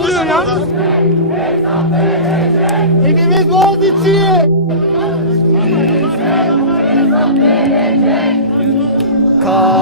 oluyor ya? Evimiz Boğaziçi. Kayyum,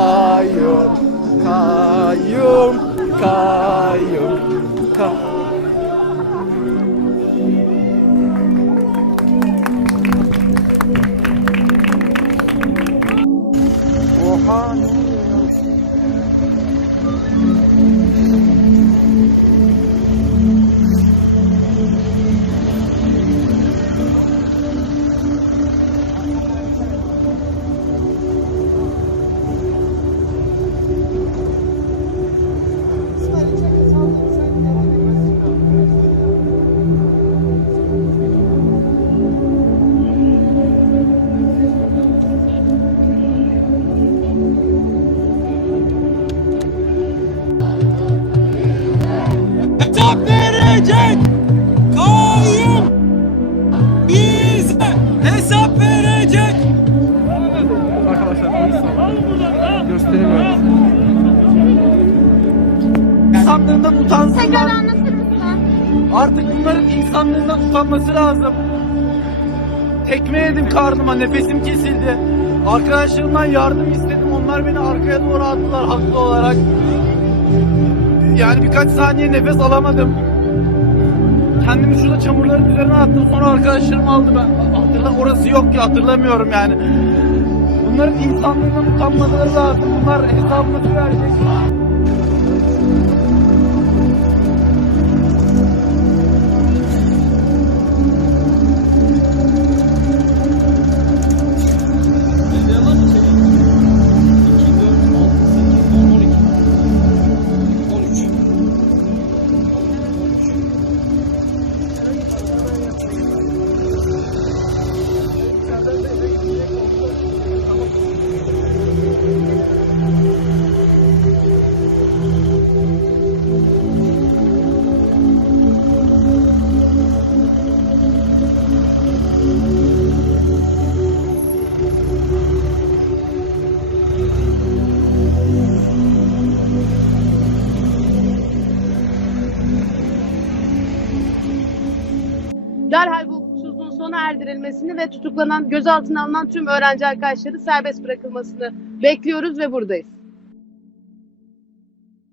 Hesap verecek kayyum bize hesap verecek. Arkadaşlar. Gösteremiyoruz. İnsanlığından Tekrar utansınlar. anlatır mısın? Artık bunların insanlığından utanması lazım. Tekme yedim karnıma, nefesim kesildi. Arkadaşlarımdan yardım istedim. Onlar beni arkaya doğru attılar haklı olarak. Yani birkaç saniye nefes alamadım. Kendimi şurada çamurların üzerine attım. Sonra arkadaşlarım aldı. Ben hatırla orası yok ki hatırlamıyorum yani. Bunların insanlığından utanmaları lazım. Bunlar hesabını verecek. Derhal bu hukuksuzluğun sona erdirilmesini ve tutuklanan, gözaltına alınan tüm öğrenci arkadaşları serbest bırakılmasını bekliyoruz ve buradayız.